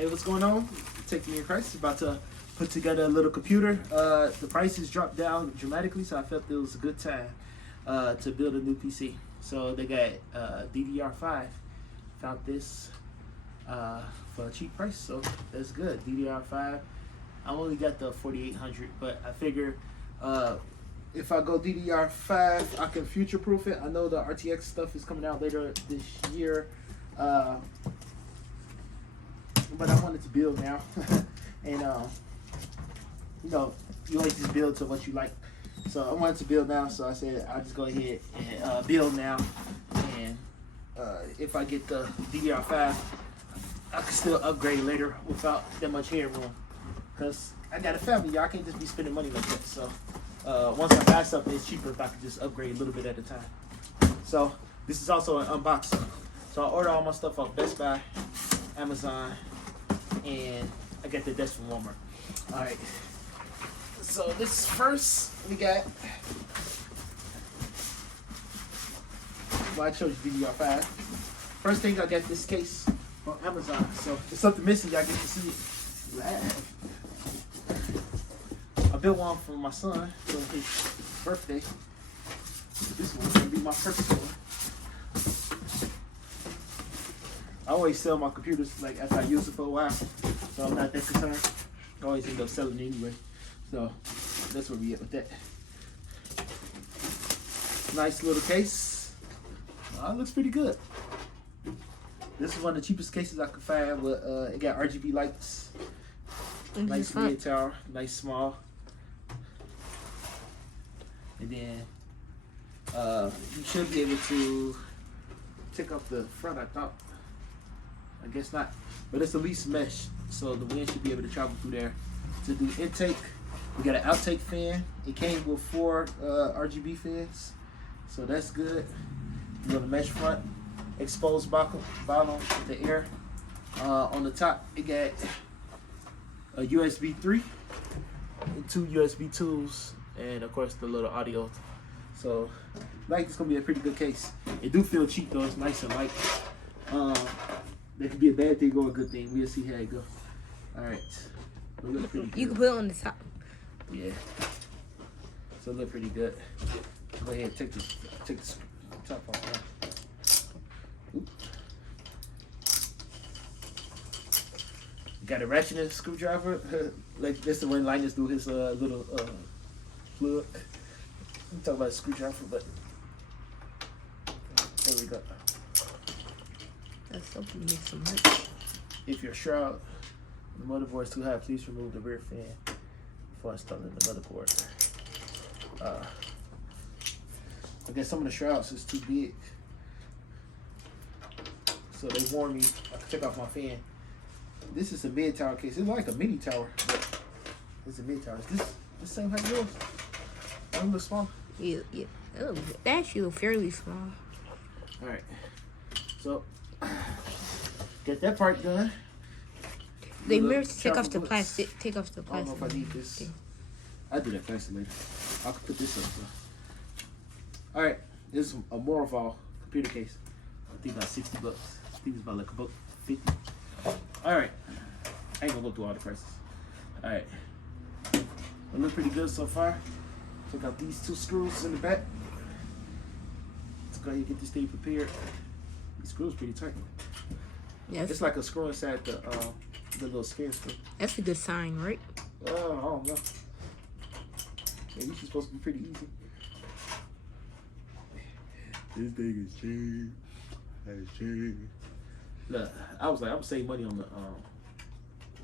Hey, what's going on? AtechieinCHRIST about to put together a little computer. The prices dropped down dramatically, so I felt it was a good time to build a new PC. So they got DDR5. Found this for a cheap price, so that's good. DDR5. I only got the 4800, but I figure if I go DDR5, I can future-proof it. I know the RTX stuff is coming out later this year. But I wanted to build now, and you know, you always just build to what you like. So I wanted to build now, so I said I'll just go ahead and build now. And if I get the DDR5, I can still upgrade later without that much headroom. Cause I got a family, y'all can't just be spending money like that. So once I buy something, it's cheaper if I can just upgrade a little bit at a time. So this is also an unboxing. So I ordered all my stuff off Best Buy, Amazon, and I got the desk from Walmart. All right. So this first we got. Well, I chose DDR5. First thing I got this case from Amazon. So if something missing, y'all get to see it live. I built one for my son for his birthday. This one's gonna be my first one. I always sell my computers like after I use it for a while, so I'm not that concerned. I always end up selling it anyway, so that's where we at with that. Nice little case. It looks pretty good. This is one of the cheapest cases I could find. With it got RGB lights, nice mid tower, nice small, and then you should be able to take off the front. I thought. I guess not, but it's at least mesh, so the wind should be able to travel through there. To do intake, we got an outtake fan. It came with 4 RGB fans, so that's good. You have a mesh front, exposed bottom with the air. On the top, it got a USB 3 and 2 USB 2s, and of course the little audio. So, like, it's gonna be a pretty good case. It do feel cheap though; it's nice and light. That could be a bad thing or a good thing. We'll see how it go. All right. You can put it on the top. Yeah. So it look pretty good. Go ahead and take the top off now. Got a ratchet screwdriver. Like this is when Linus do his little plug. I'm talking about a screwdriver, but there we go. That's something to make some hurt. If your shroud, the motherboard is too high, please remove the rear fan before installing the motherboard. I guess some of the shrouds is too big, so they warned me I could take off my fan. This is a mid tower case. It's like a mini tower, but it's a mid tower. Is this the same height yours? A little small. Yeah. Oh, that actually fairly small. All right. So. Get that part done. They remember to take off the plastic. Take off the plastic. I don't know if I need this. I'll do that faster later. I'll put this up. All right, this is a Morovol computer case. I think about 60 bucks. I think it's about like about 50. All right, I ain't gonna go through all the prices. All right, it look pretty good so far. Check out these 2 screws in the back. Let's go ahead and get this thing prepared. These screws pretty tight. Yes. It's like a screw inside the little skin screw. That's a good sign, right? I don't know. Maybe she's supposed to be pretty easy. This thing is cheap. That's cheap. Look, I was like, I'm gonna save money on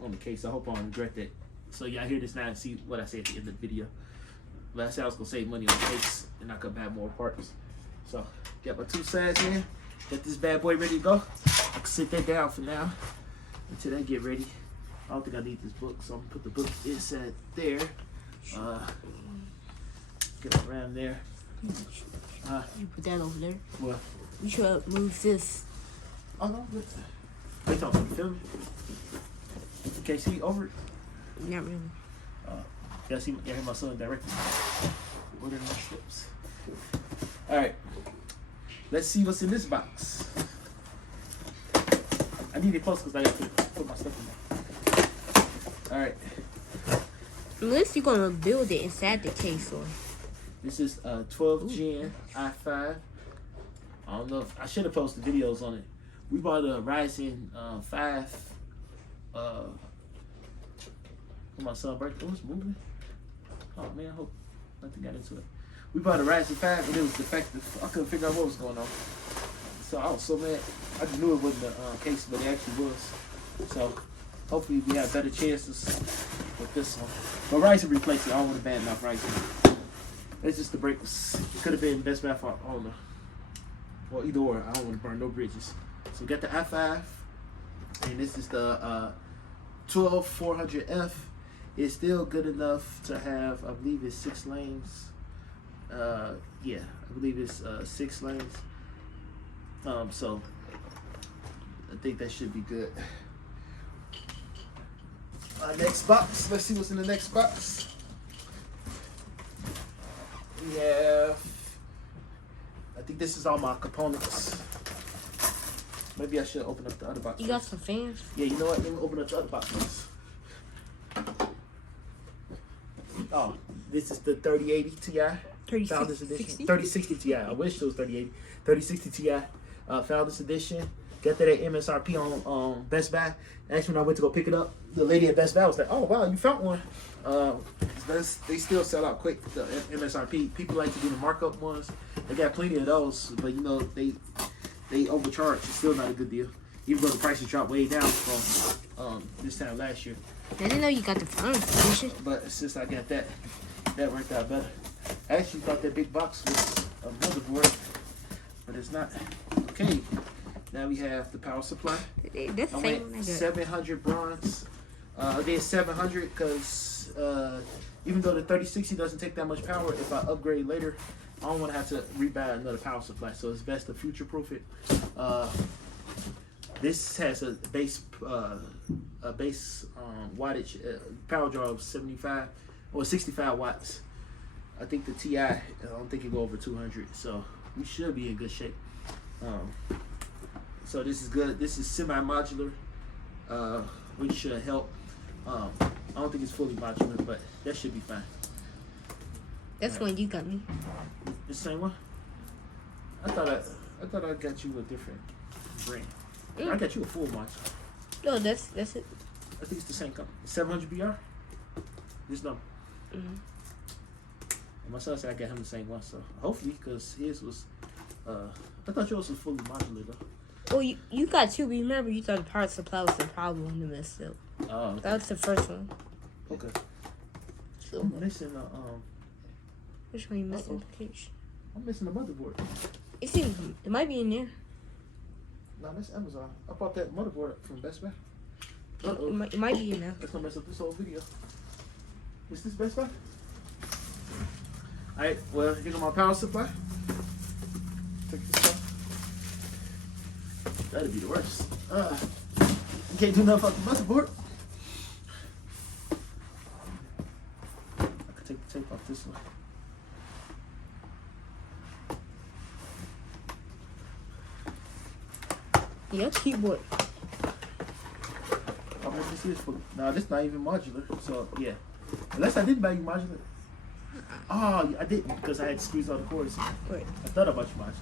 the case. I hope I don't regret that. So y'all hear this now and see what I said at the end of the video. But I said I was gonna save money on the case and I could buy more parts. So got my 2 sides in. Got this bad boy ready to go. I can sit that down for now until they get ready. I don't think I need this book, so I'm gonna put the book inside there. Get it around there. You put that over there. What? You should move this. Oh no, good. Wait, talking about film. Okay, see over it. Not really. Yeah, see, yeah, hear my son directly. Ordering my strips. All right. Let's see what's in this box. I need it close because I got to put my stuff in there. All right. Unless you're gonna build it inside the case, or This is 12 Gen i5. I don't know if I should have posted videos on it. We bought a Ryzen 5 for my son's birthday. What's moving? Oh man, I hope nothing got into it. We bought a Ryzen 5 and it was defective. I couldn't figure out what was going on. So I was so mad. I just knew it wasn't the case, but it actually was. So hopefully we have better chances with this one. But Ryzen replaced it. I don't want to bad enough Ryzen. It's just the break was. It could have been Best Buy for I don't know. Well, either or. I don't want to burn no bridges. So we got the i5, and this is the 12400F. It's still good enough to have. I believe it's 6 lanes. Yeah, I believe it's 6 lanes. So I think that should be good. Next box. Let's see what's in the next box. We have. I think this is all my components. Maybe I should open up the other box. you got some fans? Yeah, you know what? Let me open up the other box first. Oh, this is the 3080 Ti. Founders Edition. 3060 Ti. I wish it was 3080. 3060 Ti. Founders Edition. Got that at MSRP on Best Buy. Actually, when I went to go pick it up, the lady at Best Buy was like, "Oh wow, you found one." They still sell out quick. The MSRP. People like to do the markup ones. They got plenty of those, but you know they overcharge. It's still not a good deal, even though the prices dropped way down from this time last year. I didn't know you got the phone edition. But since I got that worked out better. I actually thought that big box was a motherboard, but it's not. Okay, now we have the power supply. That's the I same one I went got. 700 bronze. I did 700 because even though the 3060 doesn't take that much power, if I upgrade later, I don't want to have to rebuy another power supply. So it's best to future-proof it. This has a base wattage power draw of 75 or 65 watts. I think the Ti, I don't think it go over 200, so we should be in good shape. So this is good. This is semi-modular, which should help. I don't think it's fully modular, but that should be fine. That's when you got me. The same one? I thought I got you a different brand. I got you a full modular. No, that's it. I think it's the same company. 700BR? This number. And my son said I got him the same one, so hopefully, because his was, I thought yours was fully modular though. Well, you got two. Remember, you thought the power supply was the problem in the mess up. Oh, okay. That was the first one. Okay. So, I'm missing which one you missing? Page? I'm missing the motherboard. It might be in there. No, that's Amazon. I bought that motherboard from Best Buy. It might be in there. That's gonna mess up this whole video. Is this Best Buy? Alright, well, here go my power supply. Take this off. That'd be the worst. You can't do nothing about the motherboard. I could take the tape off this one. Yeah, keyboard. Oh, man, this is fully. No, this not even modular. So yeah, unless I did buy you modular. Oh, I didn't because I had to squeeze all the cords. Right. I thought I bought you modular.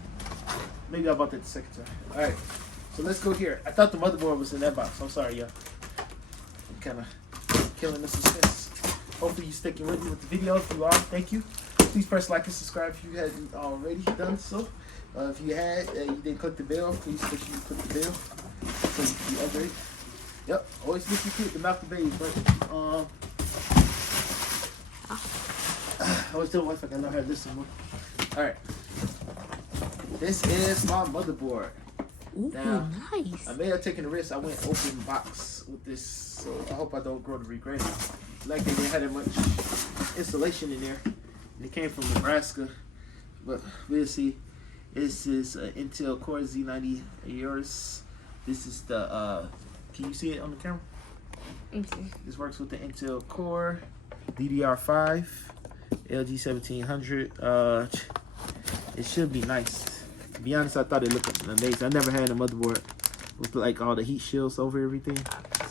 Maybe I bought that the second time. All right, so let's go here. I thought the motherboard was in that box. I'm sorry, y'all. I'm kind of killing the suspense. Hopefully you're sticking with me with the video. If you are, thank you. Please press like and subscribe if you hadn't already done so. If you had, you didn't click the bell, please make sure you click the bell so you can be upgraded. Yep, always look your kid to knock the baby, but I always tell my wife I can learn how to listen more. Alright. This is my motherboard. Ooh, Now, nice. I may have taken a risk. I went open box with this, so I hope I don't grow to regret it. Like they didn't have that much insulation in there. It came from Nebraska, but we'll see. This is Intel Core Z90 yours. This is the, can you see it on the camera? Okay. This works with the Intel Core, DDR5, LG 1700. It should be nice. To be honest, I thought it looked amazing. I never had a motherboard with like all the heat shields over everything.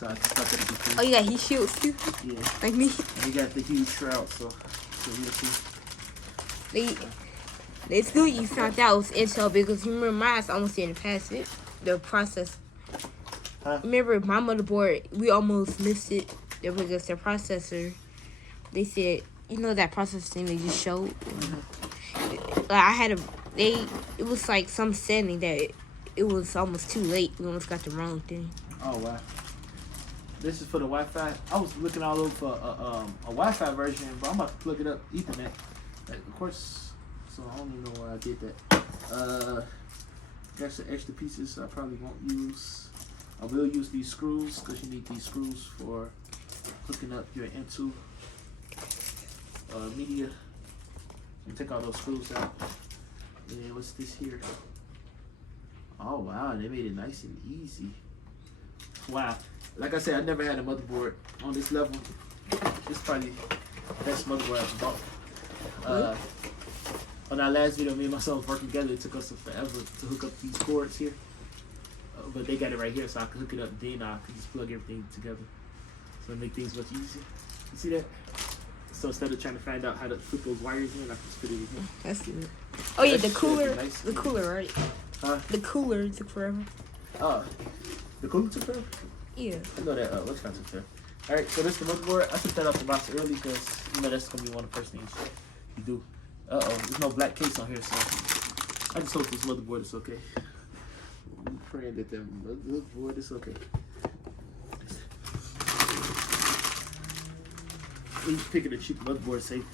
so I just thought that'd be cool. Oh, you got heat shields too? Yeah. Like me? And we got the huge shroud, so we'll see. It's good you found out it was Intel because you remember mine almost didn't pass it. The process. Huh? Remember my motherboard, we almost missed it. There was just a processor. They said, you know that processor thing they just showed? Mm-hmm. I had it was like some setting that it was almost too late. We almost got the wrong thing. Oh, wow. This is for the Wi-Fi. I was looking all over for a Wi-Fi version, but I'm about to plug it up Ethernet. Of course, so I don't even know why I did that. Got some extra pieces I probably won't use. I will use these screws because you need these screws for hooking up your M.2 media. You take all those screws out. And what's this here? Oh wow, they made it nice and easy. Wow. Like I said, I never had a motherboard on this level. This is probably the best motherboard I've bought. On our last video, me and my son was working together. It took us forever to hook up these cords here. But they got it right here, so I can hook it up. Then I can just plug everything together. So it make things much easier. You see that? So instead of trying to find out how to put those wires in, I can just put it in here. That's good. Oh yeah, the cooler. Nice. The cooler, right? Huh? The cooler took forever. Oh, the cooler took forever? Yeah. I know that looks kind of fair. Alright, so this is the motherboard. I took that off the box early because you know that's gonna be one of the first things you do. There's no black case on here, so I just hope this motherboard is okay. I'm praying that the motherboard is okay. At least picking a cheap motherboard saved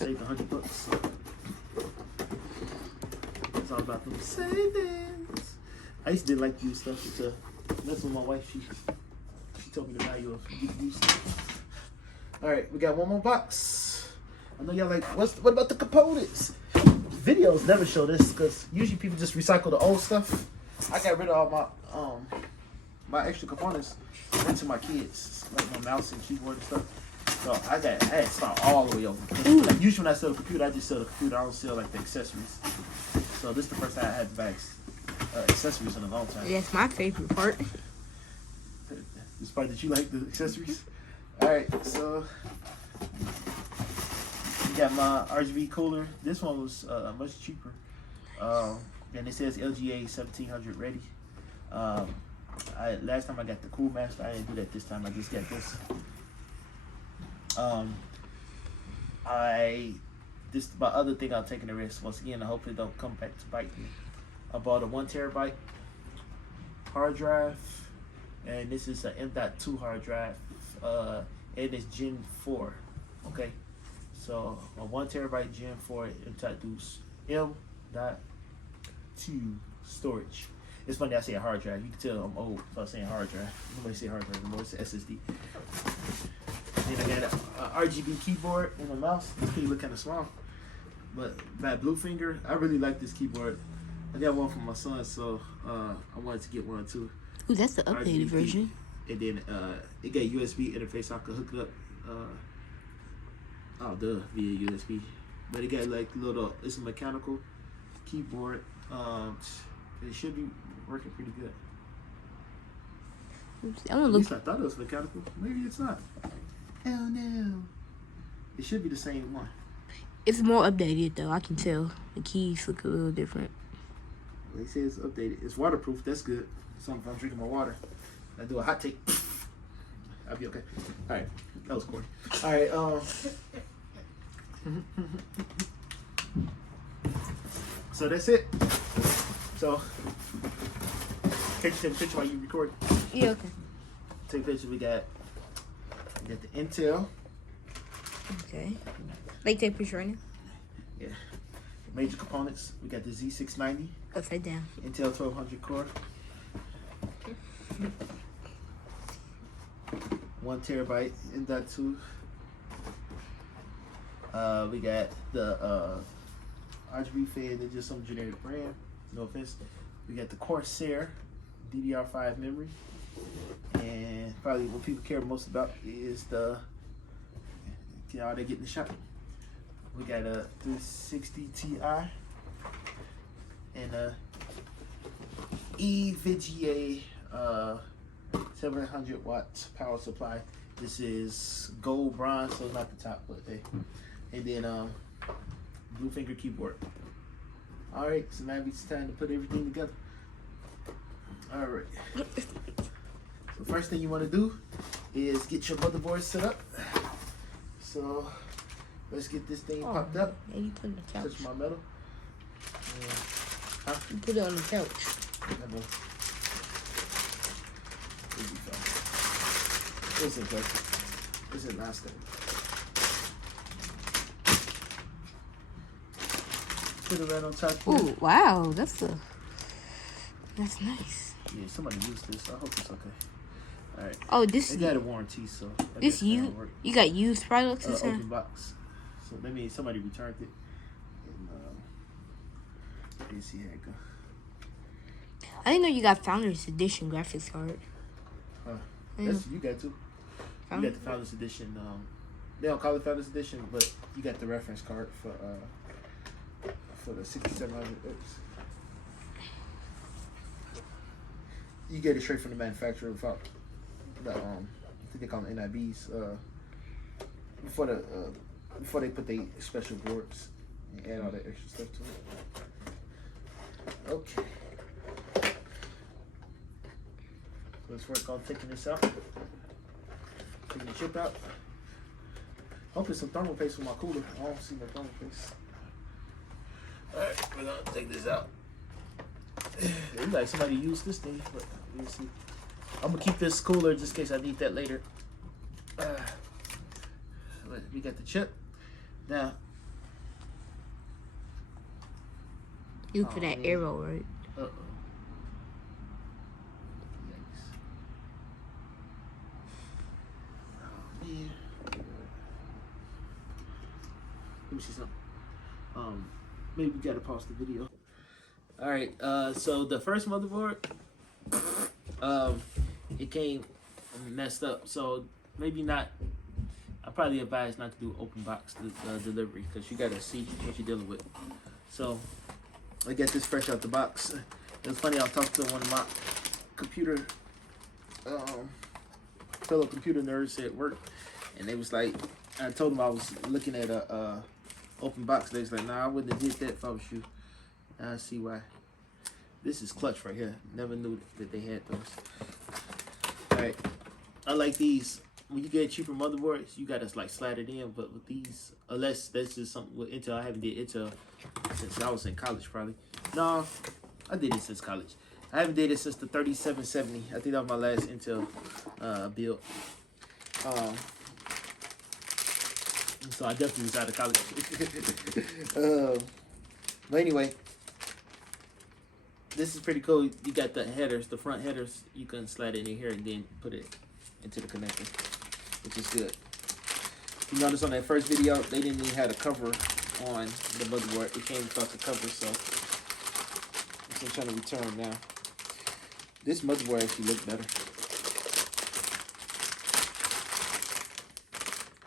$100. It's all about them savings. I used to like used stuff to mess with my wife. She told me the value of used stuff. Alright, we got one more box. I know y'all like, what about the components? Videos never show this because usually people just recycle the old stuff. I got rid of all my extra components went to my kids, like my mouse and keyboard and stuff. So I had to start all the way over. Like usually when I sell the computer, I just sell the computer. I don't sell like the accessories. So this is the first time I had to buy accessories in a long time. That's my favorite part. This part that you like the accessories. All right, so we got my RGB cooler. This one was much cheaper. And it says LGA 1700 ready. Last time I got the Cool Master. I didn't do that this time. I just got this. This is my other thing I'm taking the risk. Once again, I hope it don't come back to bite me. I bought a 1 terabyte hard drive, and this is an M.2 hard drive, and it's Gen 4. Okay, so a 1 terabyte Gen 4 M.2 storage. It's funny I say a hard drive. You can tell I'm old if I was saying hard drive. Nobody say hard drive anymore. It's SSD. Then I got a RGB keyboard and a mouse. This thing look kind of small, but that blue finger, I really like this keyboard. I got one for my son, so I wanted to get one too. Ooh, that's the updated RGB. version. And then it got USB interface, so I could hook it up. Via USB. But it got like little. It's a mechanical keyboard. It should be working pretty good. I want to At look. least I thought it was mechanical. Maybe it's not. Hell no. It should be the same one. It's more updated though. I can tell the keys look a little different. They say it's updated. It's waterproof. That's good. So if I'm drinking my water, I do a hot take. I'll be okay. All right, that was corny. All right. So that's it. So can you take a picture while you record? Yeah. Okay. Take a picture. We got the Intel. Okay. Like take a picture right now. Yeah. Major components. We got the Z690. Upside down. Intel 1200 core. 1 terabyte M.2. We got the RGB fed and just some generic RAM. No offense. We got the Corsair DDR5 memory. And probably what people care most about is the how they get in the shop. We got a 360 Ti and a EVGA 700 watts power supply. This is gold bronze, so it's not the top, but hey. And then blue finger keyboard. All right, so now it's time to put everything together. All right. So first thing you want to do is get your motherboard set up. So let's get this thing popped up. Yeah, you put it on the couch. Touch my metal. You put it on the couch. Listen, this is nice thing. Put it right on top. Oh wow, that's nice. Yeah, somebody used this. I hope it's okay. All right. Oh, this they got a warranty, so this you got used products this time? Open box. So that means somebody returned it. And let's see how it go. I didn't know you got Founders Edition graphics card. That's you got too. You got the Founders Edition. They don't call it Founders Edition, but you got the reference card for the 6700X. You get it straight from the manufacturer without the I think they call them NIBs. Before they put the special boards and add all that extra stuff to it. Okay. Let's work on taking this out. Taking the chip out. Hopefully some thermal paste for my cooler. I don't see no thermal paste. Alright, we're gonna take this out. It looks like somebody used this thing, but we'll see. I'm gonna keep this cooler just in case I need that later. We got the chip. Now. You for that arrow, right? Uh-oh. Yeah. Let me see something. Maybe we gotta pause the video. All right. So the first motherboard, it came messed up. So maybe not. I probably advise not to do open box delivery because you gotta see what you're dealing with. So I get this fresh out the box. It was funny. I was talking to one of my computer. Fellow computer nerds at work, and they was like, I told them I was looking at a open box. They was like, nah, I wouldn't have did that if I was you. I see why. This is clutch right here. Never knew that they had those. All right, I like these. When you get cheaper motherboards, you gotta like slide it in. But with these, unless this is something with Intel, I haven't did Intel since I was in college probably. No, I did it since college. I haven't did it since the 3770. I think that was my last Intel build. So I definitely was out of college. But anyway, this is pretty cool. You got the headers, the front headers. You can slide it in here and then put it into the connector, which is good. You notice on that first video, they didn't even have a cover on the motherboard. It came without the cover, so I'm trying to return now. This motherboard actually looks better.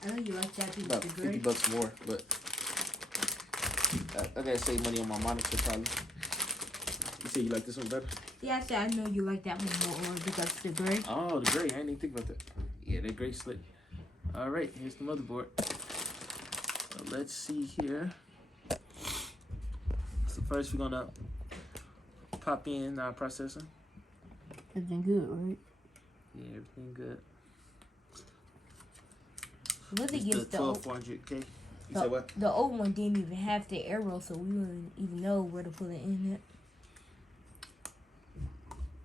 I know you like that piece. About 50 bucks more, but I gotta save money on my monitor probably. You say you like this one better? Yeah, I said I know you like that one more because the gray. Oh, the gray. I didn't even think about that. Yeah, that gray slick. All right, here's the motherboard. So let's see here. So first we're gonna pop in our processor. Everything good, right? Yeah, everything good. What they give the 12400K. You said what? The old one didn't even have the arrow, so we wouldn't even know where to put it in it.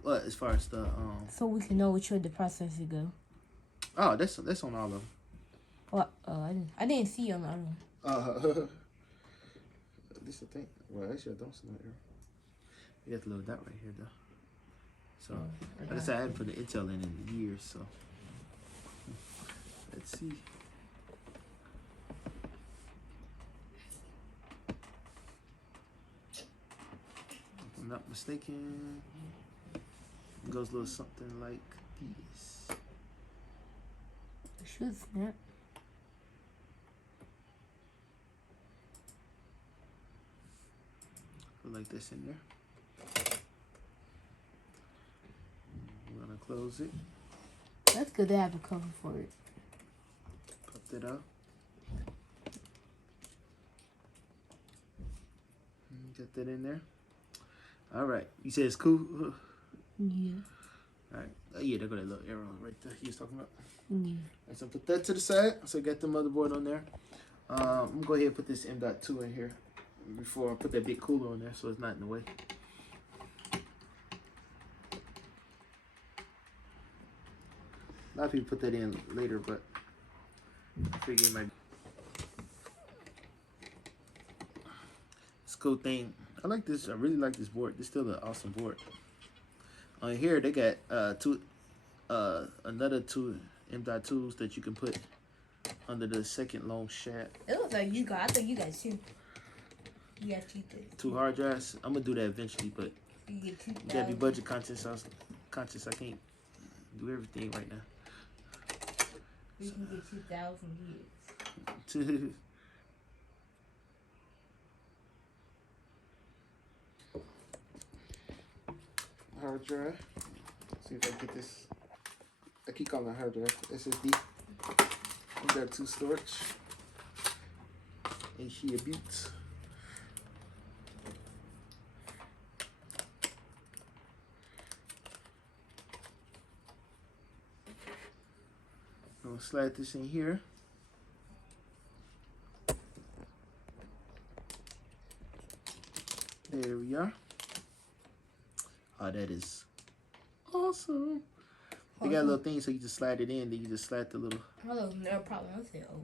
What, as far as the So we can know which way the processor go. Oh, that's on all of them. What? I didn't see on the other one. This I think. Well, actually, I don't see no arrow. You got the little dot right here, though. So, like I said, I haven't put the Intel in years, so let's see. If I'm not mistaken, it goes a little something like this. It should snap. Put like this in there. We're gonna close it. That's good to have a cover for it. Pop that out. Get that in there. All right. You said it's cool? Yeah. All right. Oh, yeah, there go that little arrow right there he was talking about. Yeah. Right, so put that to the side. So get the motherboard on there. I'm going to go ahead and put this M.2 in here before I put that big cooler on there so it's not in the way. A lot of people put that in later, but I figure it might be. It's a cool thing. I like this. I really like this board. This is still an awesome board. On here, they got another two M.2s that you can put under the second long shaft. It looks like you got. I think you got two. You got two things. 2 hard drives. I'm gonna do that eventually, but You get you gotta be budget conscious. I can't do everything right now. You can get 2,000 gigs. Hard drive. See if I can get this. I keep calling it hard drive. SSD. M.2 storage. HE Butte. I'm gonna slide this in here. There we are. Oh, that is awesome. They got a little thing so you just slide it in, then you just slide the little Hello, no problem. I said, oh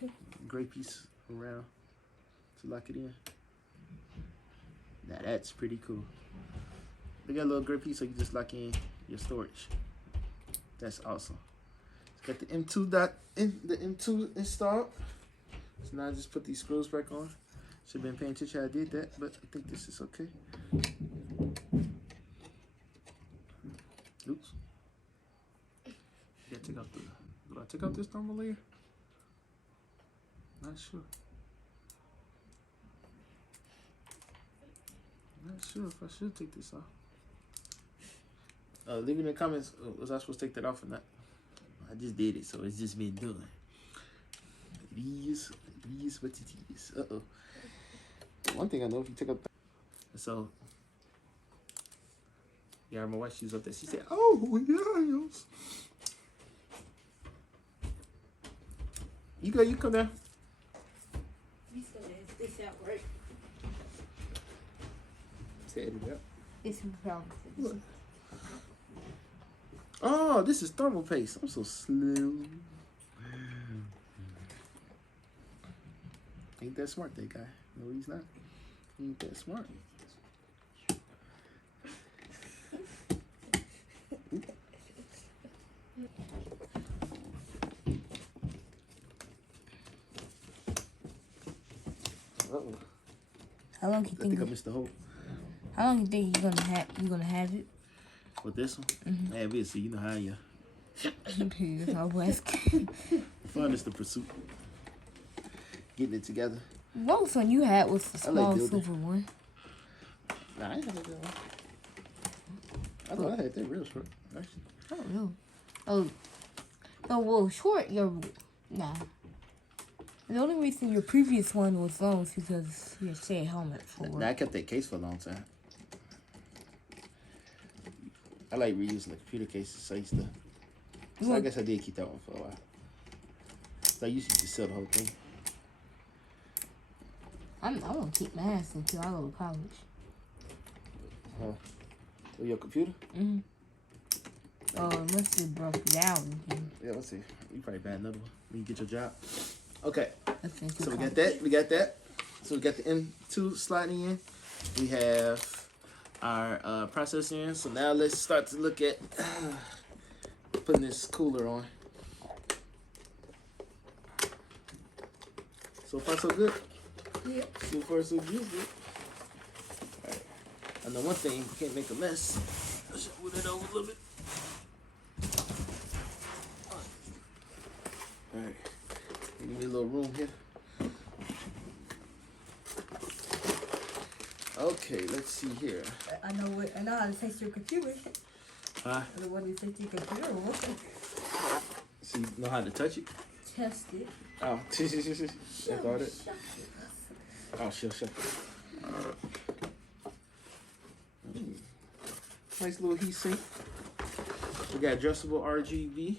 no. gray piece around to lock it in. Now that's pretty cool. They got a little gray piece so you just lock in your storage. That's awesome. Got the M2 installed. So now I just put these screws back on. Should have been paying attention how I did that, but I think this is okay. Oops. Gotta take out the. Do I take out this thermal layer? Not sure. Not sure if I should take this off. Leave it in the comments. Was I supposed to take that off or not? I just did it, so it's just been done. These what it is. Uh-oh. One thing I know, if you take up so yeah, my wife, she was up there. She said, "Oh, yes." You come down. This out right. Say it out. It's Look. Oh, this is thermal paste. I'm so slow. Ain't that smart, that guy? No, he's not. He ain't that smart. Uh-oh. How long do you I think? think I missed the hole. How long do you think you're gonna have it? With this one? Yeah, we'll see. You know how you. That's all I'm asking. Fun is the pursuit. Getting it together. What was one you had was the small building. silver one? Nah, I ain't had that one. I thought I had that real short. Actually. Oh, no. Oh, well, short, nah. The only reason your previous one was long is because you had a helmet for work. Nah, I kept that case for a long time. I like reusing the computer cases, so I used to. So I guess I did keep that one for a while. So I used to just sell the whole thing. I want to keep my ass until I go to college. Oh, your computer? Mm-hmm. Oh, unless it broke down. Yeah, let's see. You probably buy another one when you get your job. Okay. So we college. got that. So we got the M.2 sliding in. We have our processor in. So now let's start to look at putting this cooler on. So far so good. Yeah. So far so good. Alright. I know one thing, you can't make a mess. I should move it over a little bit. Alright. Give me a little room here. Okay, let's see here. I know how to test your computer. Huh? I know what to test your computer. So you know how to touch it? Test it. Oh, that's all it. Oh, sure. Nice little heat sink. We got adjustable RGB.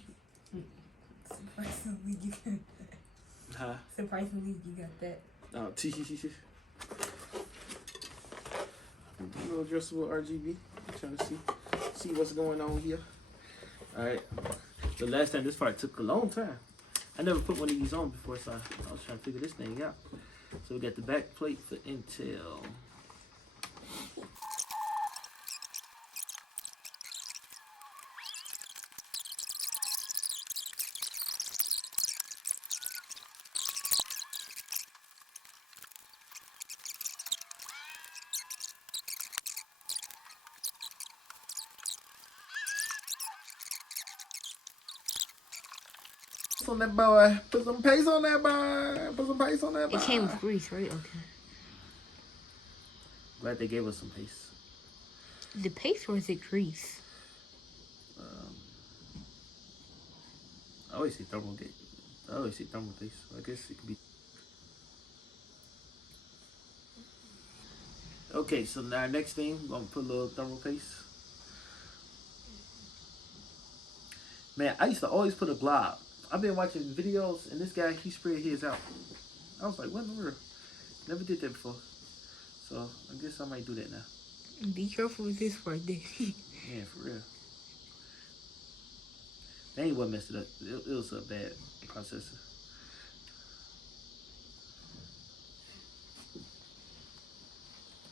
Surprisingly, you got that. Huh? Surprisingly, you got that. Oh, little adjustable RGB. Trying to see what's going on here. All right. The last time this part took a long time. I never put one of these on before, so I was trying to figure this thing out. So we got the back plate for Intel. On that boy. Put some paste on that boy. Put some paste on that boy. It came with grease, right? Okay. Glad they gave us some paste. Is it paste or is it grease? I always see thermal paste. I guess it could be. Okay, so now next thing, we're gonna put a little thermal paste. Man, I used to always put a glob. I've been watching videos, and this guy, he sprayed his out. I was like, what in the world? Never did that before. So, I guess I might do that now. Be careful with this part, then. Yeah, for real. That ain't what messed it up. It was a bad processor.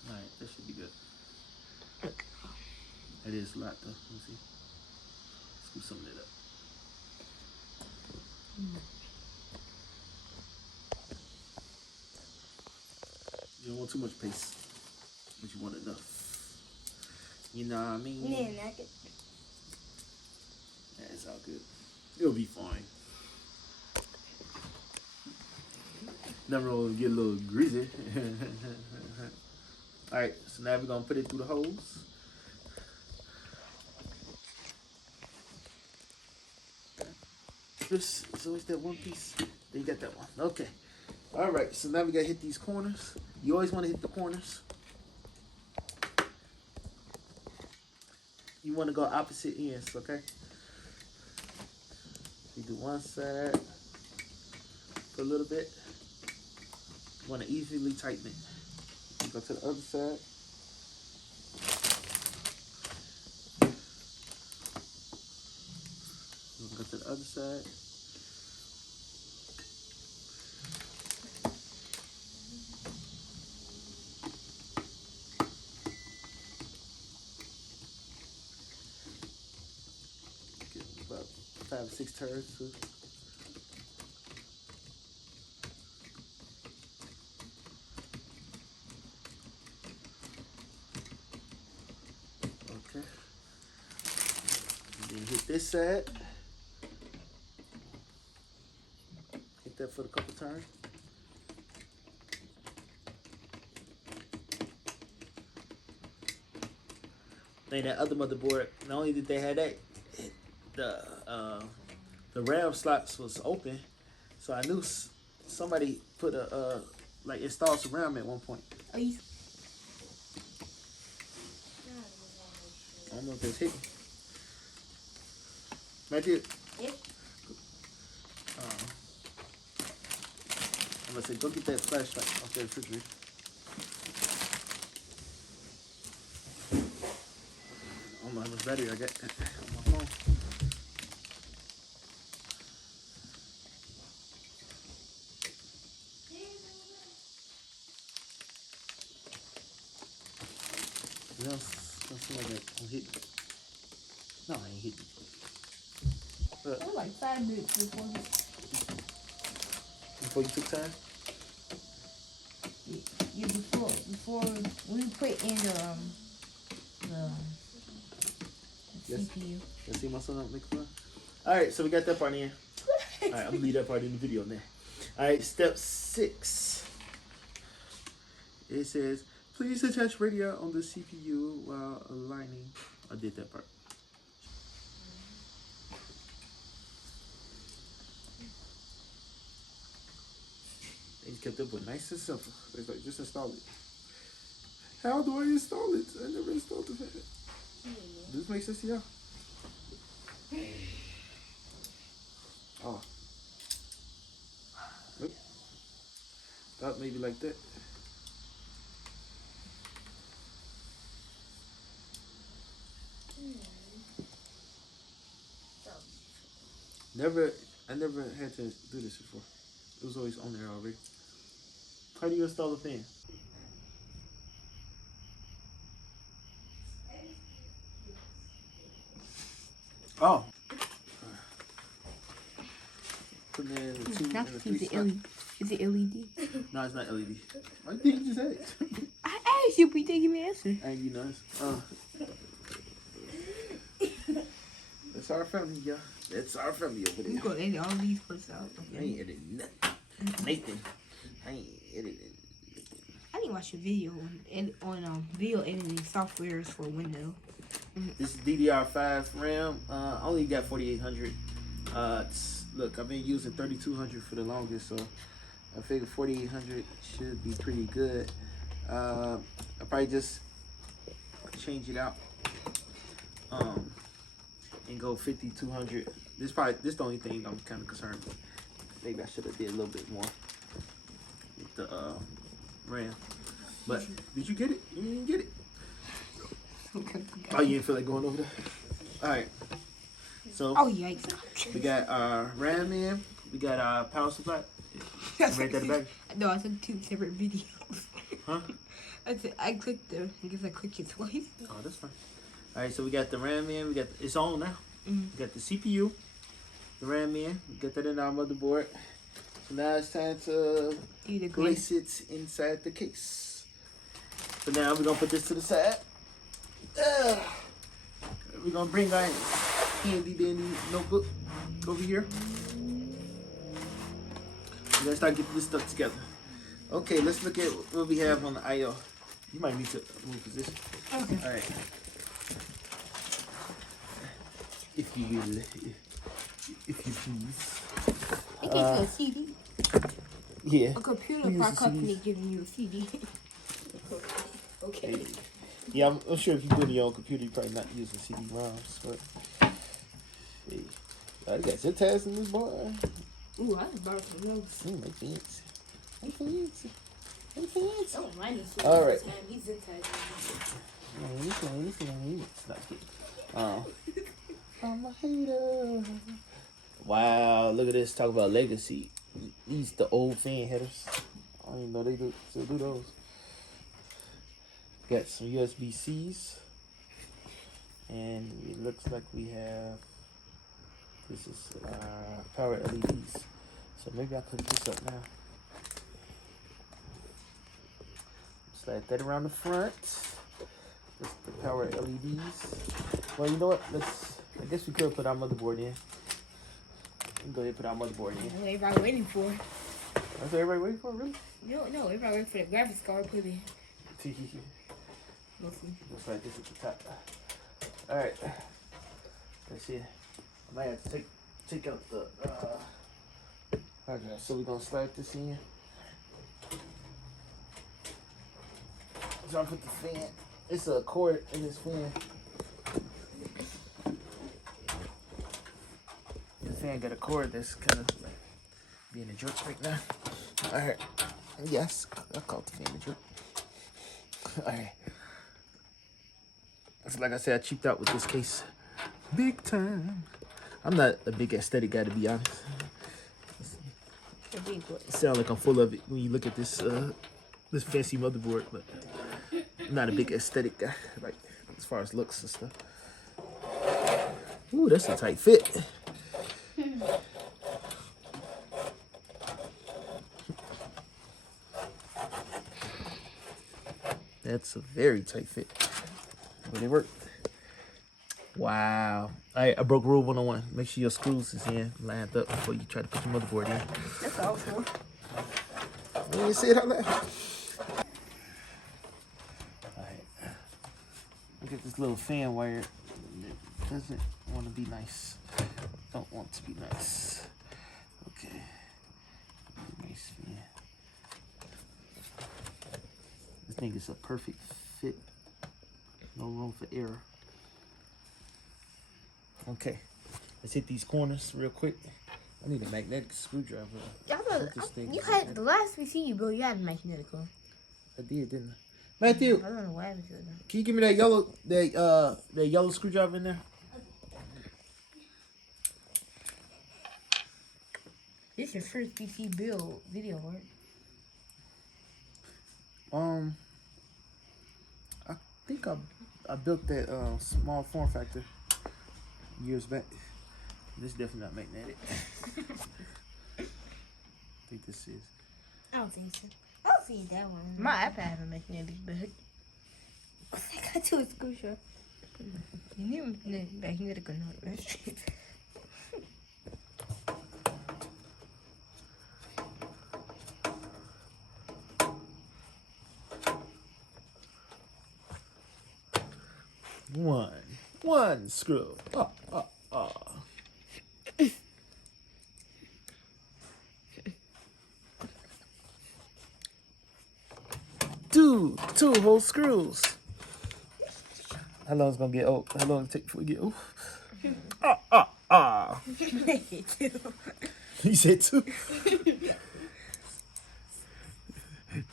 Alright, that should be good. Okay. That is a lot, though. Let me see. Scoop some of that up. You don't want too much paste, but you want enough. You know what I mean? Yeah, I get. Yeah, it's all good. It'll be fine. Never will get a little greasy. Alright, so now we're gonna put it through the holes. This is always that one piece. Then you got that one. Okay. Alright, so now we gotta hit these corners. You always want to hit the corners. You want to go opposite ends, okay? You do one side for a little bit. You want to easily tighten it. You go to the other side. You go to the other side. About 5 or 6 turns too. Okay. And then hit this side. Hit that for a couple turns. Then that other motherboard, not only did they have that, the RAM slots was open, so I knew somebody put a like installed some RAM at one point. Are you? I don't know if it's hitting. Right there. Yep. I'm gonna say, go get that flashlight off that refrigerator. I don't know how much battery I got on my phone. Don't seem like I'm hitting. No, I ain't hitting. It was like 5 minutes Before you took time? Yeah, before we put in the Yes. CPU. Let's see my son up make fun. Alright, so we got that part in. Alright, I'm gonna leave that part in the video now. Alright, step 6. It says, please attach radio on the CPU while aligning. I did that part. kept it nice and simple. It's like, just install it. How do I install it? I never installed the fan. Does this make sense to y'all? Oh. Nope. Thought maybe like that. I never had to do this before. It was always on there already. How do you install the fan? Oh. Put it in the 2 and the 3 slot. Is it LED? No, it's not LED. Why did you just say it? I asked you, but you didn't give me an answer. I ain't you nice. That's our family, y'all. That's our family over there. You gonna edit all these parts out. I ain't editing nothing. Nathan. I ain't editing. I didn't watch a video on video editing softwares for Windows. This is DDR5 RAM. I only got 4800. Look, I've been using 3200 for the longest, so I figured 4800 should be pretty good. I'll probably just change it out and go 5200. This the only thing I'm kind of concerned with. Maybe I should have did a little bit more with the RAM. But did you get it? You didn't get it. Oh, you didn't feel like going over there? All right. So, oh yikes! We got our RAM in. We got our power supply. Right there, back. No, I took 2 separate videos. Huh? I clicked the. I guess I clicked it twice. Oh, that's fine. All right, so we got the RAM in. It's on now. We got the CPU, the RAM in. We got that in our motherboard. So now it's time to place it inside the case. So now we're gonna put this to the side. We're gonna bring our handy dandy notebook over here. We're gonna start getting this stuff together. Okay, let's look at what we have on the I/O. You might need to move position. Okay. All right. If you please. It gives you a CD. Yeah. A computer for a company giving you a CD. Okay. Yeah, I'm sure if you do it on your own computer, you're probably not using CD-ROMs, but hey, I got zip tabs in this boy. Ooh, I just borrowed some notes. Make fancy. Make fancy. Make fancy. Don't mind this. All right. He's zip tags. It's not good. I'm a hater. Wow, look at this. Talk about legacy. These the old fan headers. I don't even know they still do those. Got some USB-Cs. And it looks like we have, this is power LEDs. So maybe I'll click this up now. Slide that around the front. That's the power LEDs. Well, you know what? I guess we could put our motherboard in. We can go ahead and put our motherboard in. That's what everybody waiting for. That's what everybody waiting for, really? No, everybody waiting for the graphics card put in. Looks like this at the top. Alright. Let's see. I might have to take out the hard drive. So we're gonna slide this in. So I put the fan. It's a cord in this fan. The fan got a cord that's kind of like being a jerk right now. Alright. Yes, I call the fan a jerk. Alright. So like I said, I cheaped out with this case. Big time. I'm not a big aesthetic guy, to be honest. It sounds like I'm full of it when you look at this this fancy motherboard, but I'm not a big aesthetic guy, like as far as looks and stuff. Ooh, that's a tight fit. That's a very tight fit. But it worked. Wow. I broke rule 101. Make sure your screws is in lined up before you try to put your motherboard in. That's awesome. You didn't see it out there? Alright. Look at this little fan wire. It doesn't want to be nice. Don't want to be nice. Okay. Nice fan. This thing is a perfect fit. No room for error. Okay, let's hit these corners real quick. I need a magnetic screwdriver. Yeah, you had the last PC you built. You had a magnetic one. I did, didn't I? Matthew, I don't know what happened to it. can you give me that yellow screwdriver in there? This is your first PC build video, right? I think I built that small form factor years back. This is definitely not magnetic. I think this is. I don't think so. I don't see that one. My iPad has a magnetic, but what's that got to a screwdriver? You need magnetic or not, right? One screw. Two whole screws. How long it's gonna get old? How long it take before we get old? You said 2.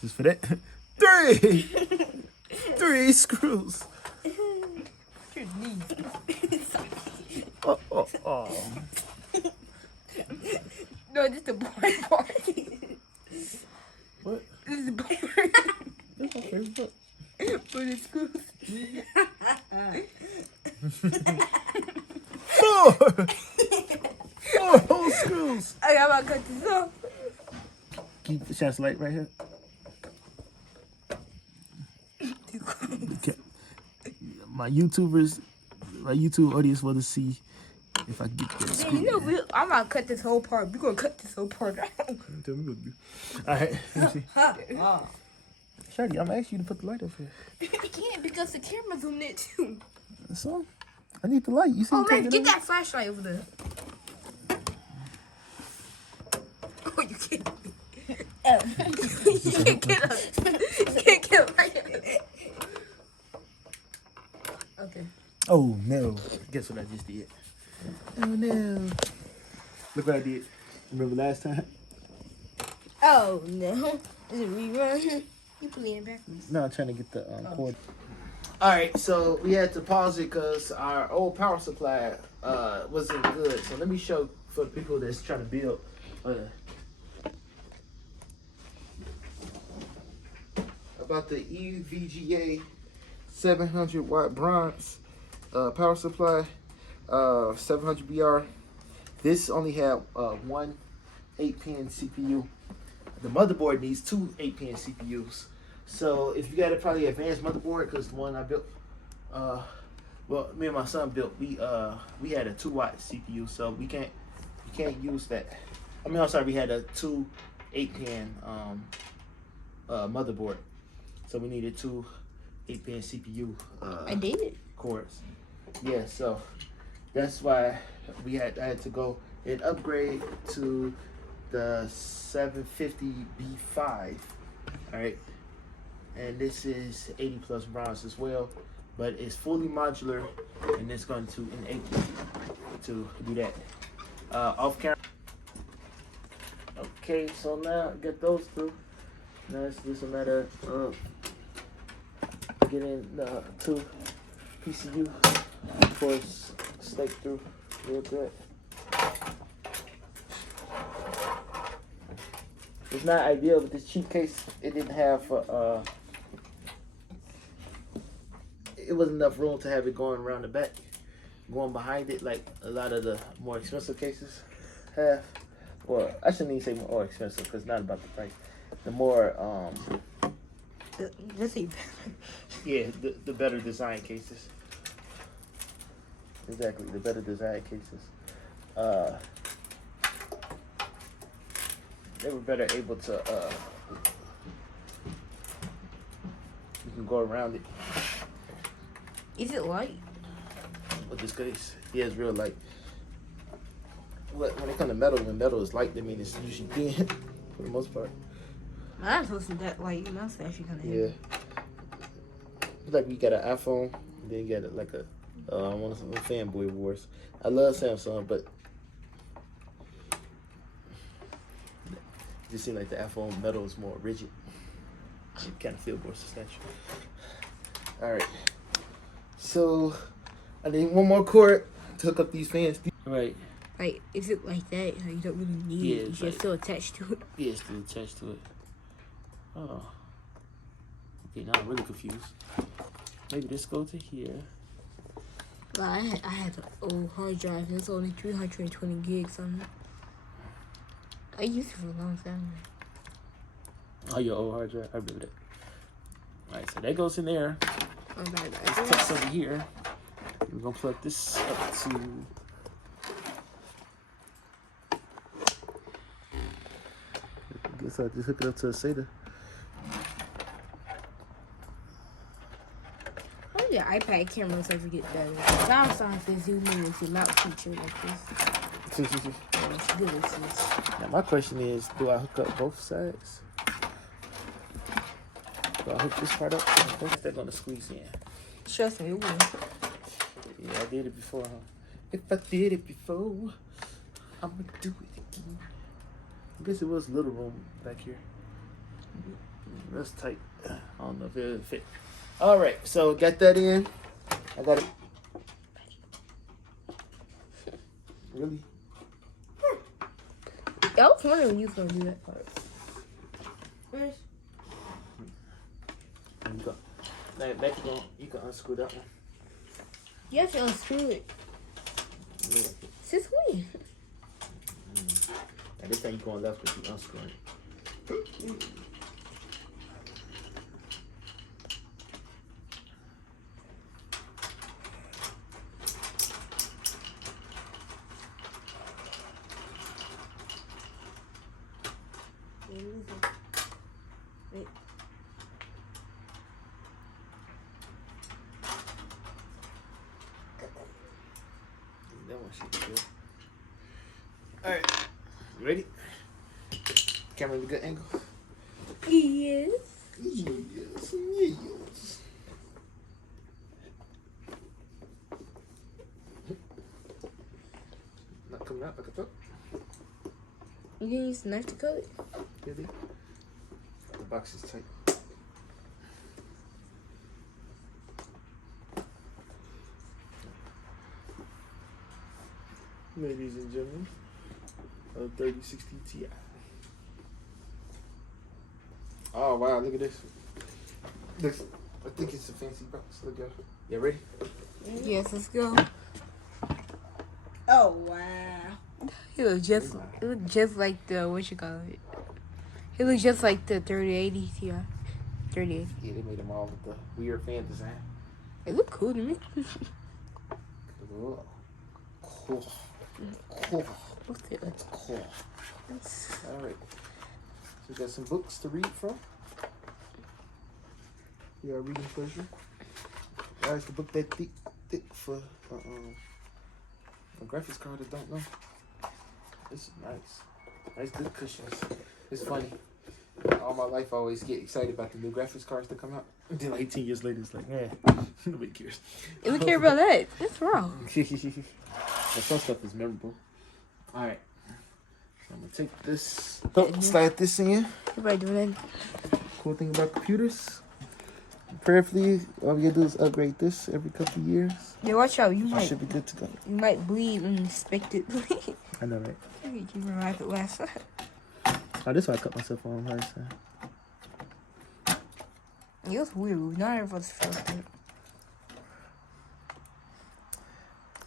Just for that. 3 screws. No, this is the boring part. What? This is the boring. That's my favorite part. For the screws. 4 whole screws. Okay, I'm about to cut this off. Keep the shots light right here. Okay. My YouTube audience want to see if I get that screw. You know, I'm about to cut this whole part. We're going to cut this whole part out. Tell me what to do. Alright, let me see. Shawty, I'm asking you to put the light up here. You can't because the camera's on it too. So, I need the light. You see? Oh man, get that flashlight over there. Oh, you can't. You can't get up. You can't get up right here. Okay. Oh no! Guess what I just did? Oh no! Look what I did. Remember last time? Oh no! Is it rerun? You playing backwards? No, I'm trying to get the cord. All right, so we had to pause it because our old power supply wasn't good. So let me show for people that's trying to build. About the EVGA 700 watt bronze power supply, 700 BR. This only had one 8-pin CPU. The motherboard needs 2 8-pin CPUs. So if you got a probably advanced motherboard, because the one I built, well, me and my son built, we had a 2-watt CPU, so we can't use that. I mean, I'm sorry, we had a 2 8-pin motherboard, so we needed 2 8-pin CPU. I did it. Cores. Yeah, so that's why I had to go and upgrade to the 750B5. All right. And this is 80 plus bronze as well, but it's fully modular, and it's going to enable you to do that. Off camera. Okay, so now I get those through. Now it's just a matter of getting the 2 PCU ports staked through real good. It's not ideal with this cheap case. It didn't have it wasn't enough room to have it going around the back, going behind it like a lot of the more expensive cases have. Well, I shouldn't even say more expensive because it's not about the price. The more yeah, the better design cases. Exactly, the better design cases. They were better able to you can go around it. Is it light? With this case, yeah, it's real light. When it comes to metal, when metal is light, that means it's usually thin for the most part. Mine's supposed to be that light. Mine's actually kind of heavy. Yeah. like we got an iPhone, then you got like a one of the fanboy wars. I love Samsung, but it just seems like the iPhone metal is more rigid. It kind of feel more substantial. All right, so I need one more cord to hook up these fans. Right. Like, is it like that? You don't really need it. It's just still attached to it. Yeah, it's still attached to it. Oh. Okay, now I'm really confused. Maybe this goes to here. Well, I had an old hard drive. It's only 320 gigs on it. I used it for a long time. Oh, your old hard drive? I remember that. Alright, so that goes in there. Let's This tucks over here. We're gonna plug this up to. I guess I'll just hook it up to a SATA. Oh yeah, iPad cameras ever get better. Samsung can zoom in with the mount feature like this. Yeah, it's good. Now my question is, do I hook up both sides? Do I hook this part up? What's that gonna squeeze in? Trust me, it will. Yeah, I did it before, huh? If I did it before, I'm gonna do it again. I guess it was little room back here. That's tight. I don't know if it'll fit. All right, so got that in. I got it. Really? I was wondering when you was gonna do that part. There you go. Now back you can unscrew that one. You have to unscrew it. Yeah. Since when? Now this time you going left, but you unscrewing it. Wait. That one should be good. Alright. You ready? Camera in a good angle? Yes. Yes. Not coming out like I thought. You can use the knife to cut it? Really? The box is tight. Ladies and gentlemen, a 3060 Ti. Oh wow, look at this. This, I think it's a fancy box. Look at it. You ready? Yes, let's go. Oh wow. It looks just like the what you call it. It looks just like the 3080 Ti. 3080. Yeah, they made them all with the weird fan design. It look cool to me. Cool. Cool. Cool. What's it? That's cool. All right. So we got some books to read from. We are reading pleasure. Why is the book that thick for a graphics card that don't know? This is nice. Nice good cushions. It's funny. All my life I always get excited about the new graphics cards that come out. And then like 18 years later it's like, nobody cares. You don't care about that. That's wrong. But some stuff is memorable. Alright. So I'm gonna take this, slide this in. Everybody doing that. Cool thing about computers. Prayerfully, all we gotta do is upgrade this every couple of years. Yeah, watch out. You should be good to go. You might bleed unexpectedly. I know, right? You can revive it last time. Oh, this one I cut myself on last time. It was weird. Not everyone's felt it.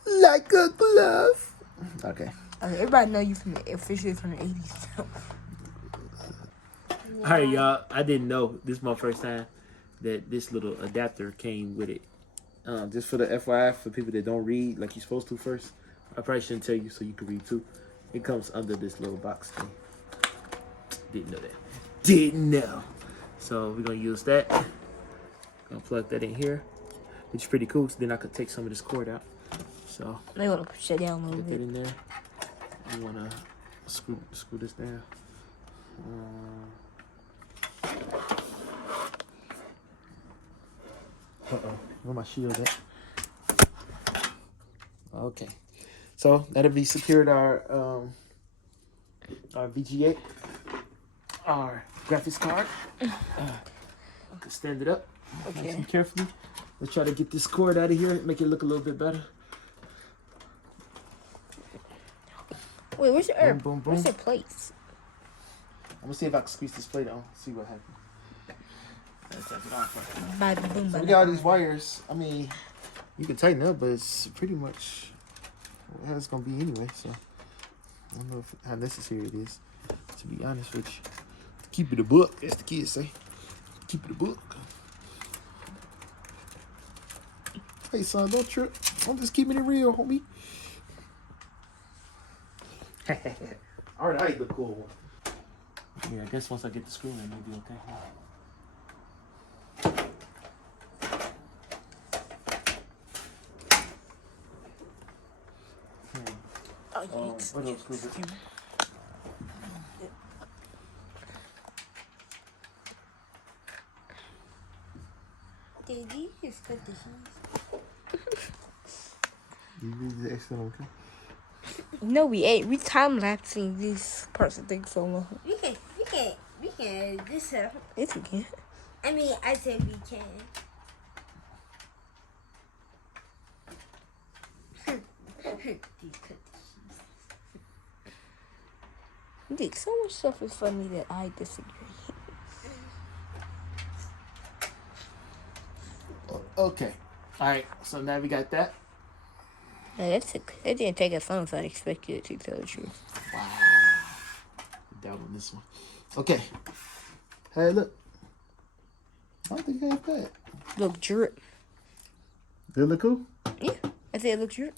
Like a glove. Okay. Everybody know you officially from the 80s. Alright, y'all. I didn't know. This is my first time that this little adapter came with it. Just for the FYI, for people that don't read like you're supposed to first. I probably shouldn't tell you so you can read too. It comes under this little box thing. Didn't know that. Didn't know. So we're going to use that. Gonna plug that in here, which is pretty cool. So then I could take some of this cord out. So They want to push that down a little get bit. that in there. You want to screw this down. Where my shield at? Okay. So that'll be secured our VGA, our graphics card. Stand it up. Okay. Nice and carefully. Let's try to get this cord out of here. Make it look a little bit better. Wait, where's your Boom, boom, boom. Where's your plates? I'm gonna see if I can squeeze this plate on. See what happens. Let's take it off first. Bada boom, So we bada got all boom. these wires. I mean, you can tighten up, but it's pretty much how it's gonna be anyway. So I don't know how necessary it is. To be honest with you, keep it a book, as the kids say. Keep it a book. Hey son, don't trip. I'm just keeping it real, homie. All right, I look cool. Yeah, I guess once I get the screw in, it'll be okay. Where those screws at? Did you just cut the cheese? You did the extra, okay? No, we ain't. We time lapsing this parts of things so long. We can this Yes, we can. I mean, I said we can. Dick, so much stuff is funny that I disagree. Okay. All right. So now we got that. No, that didn't take as long as I expected it to tell the truth. Wow. Down on this one. Okay. Hey, look. I don't think I have that. Look, drip. Did it look cool? Yeah, I said it looks drip.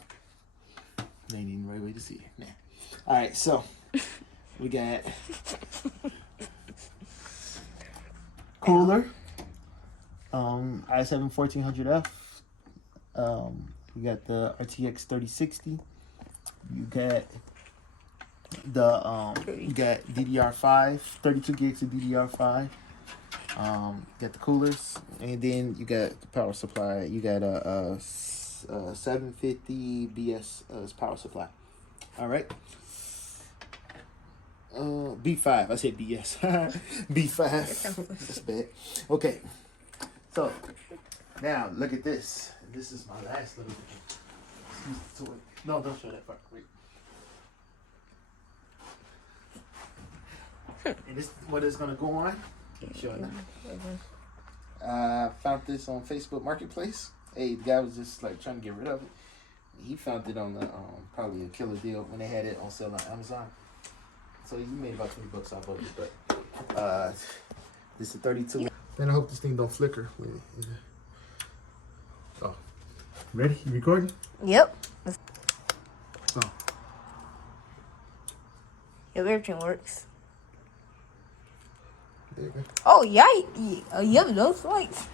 Ain't even the right way to see it. Nah. All right. So we got cooler. i7 1400F. You got the RTX 3060. You got the you got DDR5, 32 gigs of DDR5. You got the coolers, and then you got the power supply. You got a 750 BS power supply. All right. B5. I said BS. B5. That's bad. Okay. So now look at this. This is my last little toy. No, don't show that part. Wait. And this what is gonna go on. Sure enough. Found this on Facebook Marketplace. Hey, the guy was just like trying to get rid of it. He found it on the probably a killer deal when they had it on sale on Amazon. So you made about $20 off of it, but this is 32. Man, I hope this thing don't flicker. Oh, ready? You recording? Yep. Oh, Yep, everything works. there you go. Oh, yeah. Yep, those lights.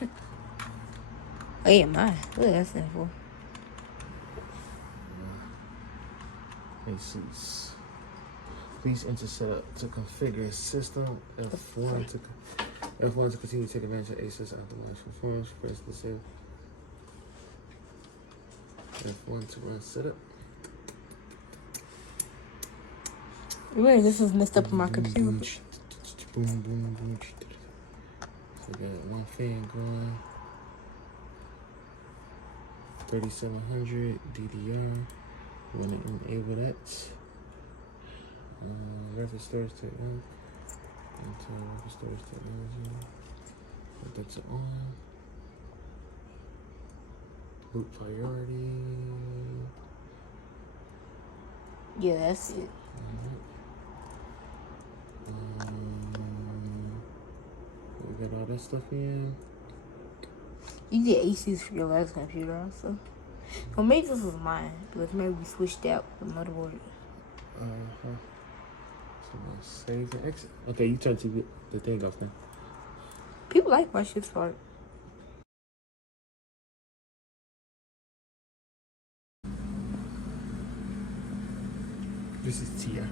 Oh, yeah, mine. What is that for? Asus. Please enter setup to configure system F1 to continue to take advantage of Asus optimized performance. Press the save. F1 to run setup. Really, this is messed up on my computer. Boom, boom, boom. So we got one fan going. 3700 DDR. You want to enable that. Reference storage technology. Reference storage technology. Put that to on. Boot priority. Yeah, that's it. We got all that stuff in. You get Asus for your last computer also. Well, maybe this was mine, because maybe we switched out the motherboard. So now save and exit. Okay, you turn the thing off now. People like my shift part. This is Tia.